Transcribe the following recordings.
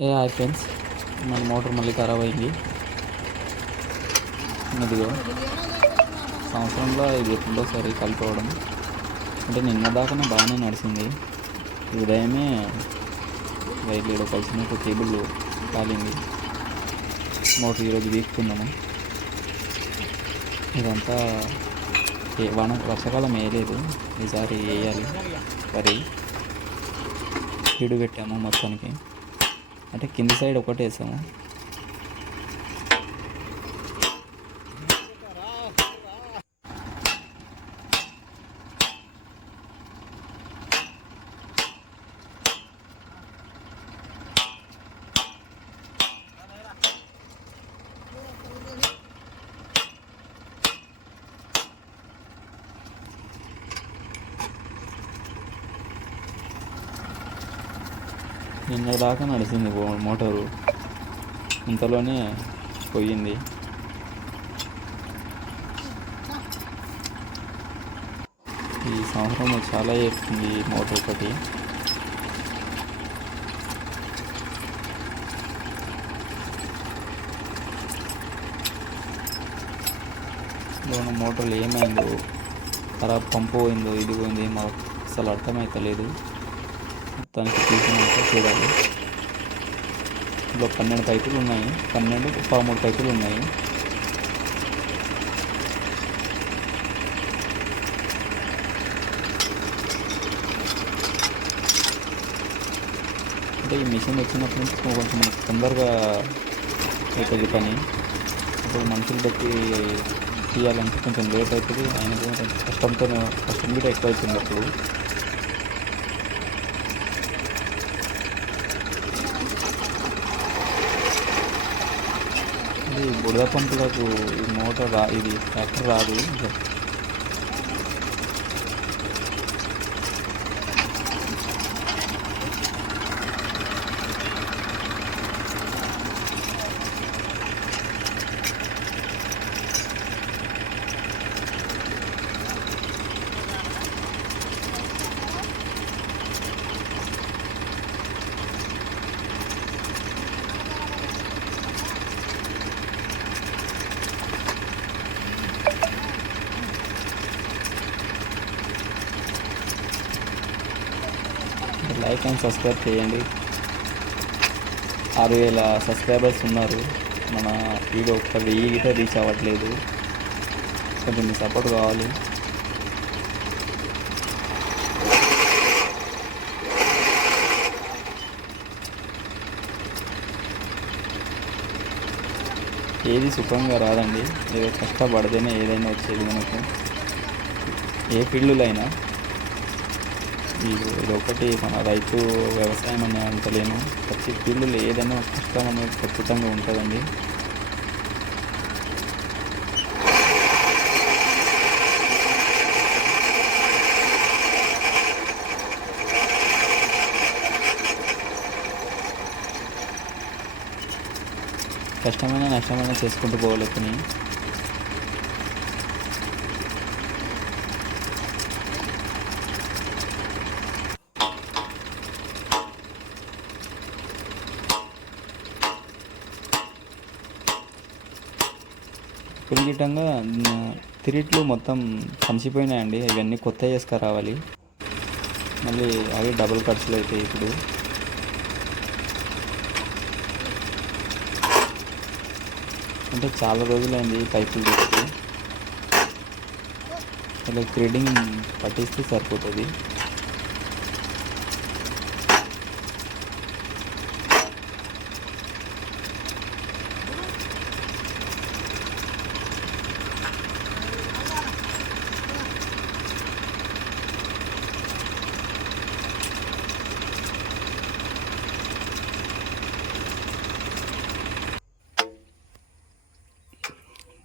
ఏ hi friends మన motor మళ్ళీ ఖరాబ్ అయింది. ఇదిగో సంవత్సరంలో ఇది రెండోసారి కలిపోవడం అంటే నిన్న దాకానే బాగానే నడిచింది. ఉదయమే వైర్లు కలిసిన ఒక కేబుల్ కాలింది. మోటార్ ఈరోజు వీక్తున్నాము ఇదంతా ఏ- వాన వర్షాకాలం వేయలేదు. ఈసారి వేయాలి. మరి కీడు పెట్టాము మొత్తానికి. అంటే కింది సైడ్ ఒకటి వేసాము నిన్న దాకా నడిచింది మోటారు. ఇంతలోనే పోయింది. ఈ సంవత్సరం చాలా ఎక్కుతుంది మోటార్ ఒకటి లోన మోటార్లు ఏమైందో ఖరాబ్ పంపు పోయిందో ఇది పోయింది మాకు అసలు అర్థమవుతలేదు మొత్తానికి తీసినాక చూడాలి. ఇందులో పన్నెండు పైపులు ఉన్నాయి. పన్నెండు పదమూడు పైపులు ఉన్నాయి. అంటే ఈ మిషన్ వచ్చినప్పటి నుంచి కొంచెం మనకు తొందరగా అవుతుంది పని. ఇప్పుడు మనుషులు పెట్టి తీయాలంటే కొంచెం లేట్ అవుతుంది. ఆయన కూడా కొంచెం కష్టంతో కష్టం కూడా ఎక్కువ అవుతుంది అప్పుడు. ఇది బురద పంపులకు ఈ మోటార్ రా ఇది ట్రాక్టర్ రాదు. లైక్ అండ్ సబ్స్క్రైబ్ చేయండి. ఆరు వేల సబ్స్క్రైబర్స్ ఉన్నారు. మన వీడియో ఒక్క వెయ్యి గిట్ట రీచ్ అవ్వట్లేదు. కొంచెం మీ సపోర్ట్ కావాలి. ఏది సుఖంగా రాదండి. ఏదో కష్టపడితేనే ఏదైనా వచ్చేది మనకు. ఏ ఫీల్డ్లో అయినా ఇది ఒకటి మన రైతు వ్యవసాయం అనే అంటలేను. ప్రతి ఫీల్డ్లో ఏదైనా కష్టం అనేది ఖచ్చితంగా ఉంటుందండి. కష్టమైన నష్టమైన చేసుకుంటూ పోవాలి పని తిరిట్లు మొత్తం కంచిపోయినాయండి ఇవన్నీ కొత్త చేసుకురావాలి మళ్ళీ అవి డబుల్ ఖర్చులు అవుతాయి ఇప్పుడు. అంటే చాలా రోజులైంది పైపులు తెచ్చి ఇలా థ్రెడింగ్ పట్టిస్తే సరిపోతుంది.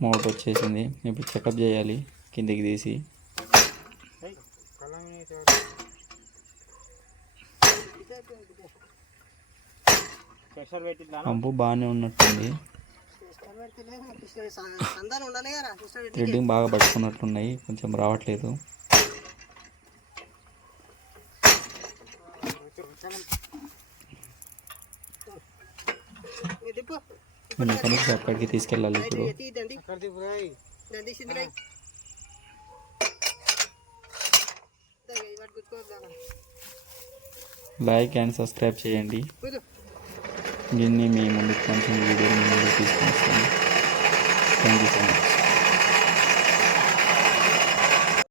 మోటార్ వచ్చేసింది. ఇప్పుడు చెకప్ చేయాలి. కిందికి తీసి. పంపు బాగానే ఉన్నట్టుంది. థ్రెడ్డింగ్ బాగా పట్టుకున్నట్లున్నాయి. కొంచెం రావట్లేదు. మన మెకానిక్ షాప్ కాడికి తీసుకెళ్ళాలి ఇప్పుడు. లైక్ అండ్ సబ్స్క్రైబ్ చేయండి. దీన్ని మీ ముందుకు మంచి వీడియో ముందుకు తీసుకొని వస్తాను థ్యాంక్ యూ సో మచ్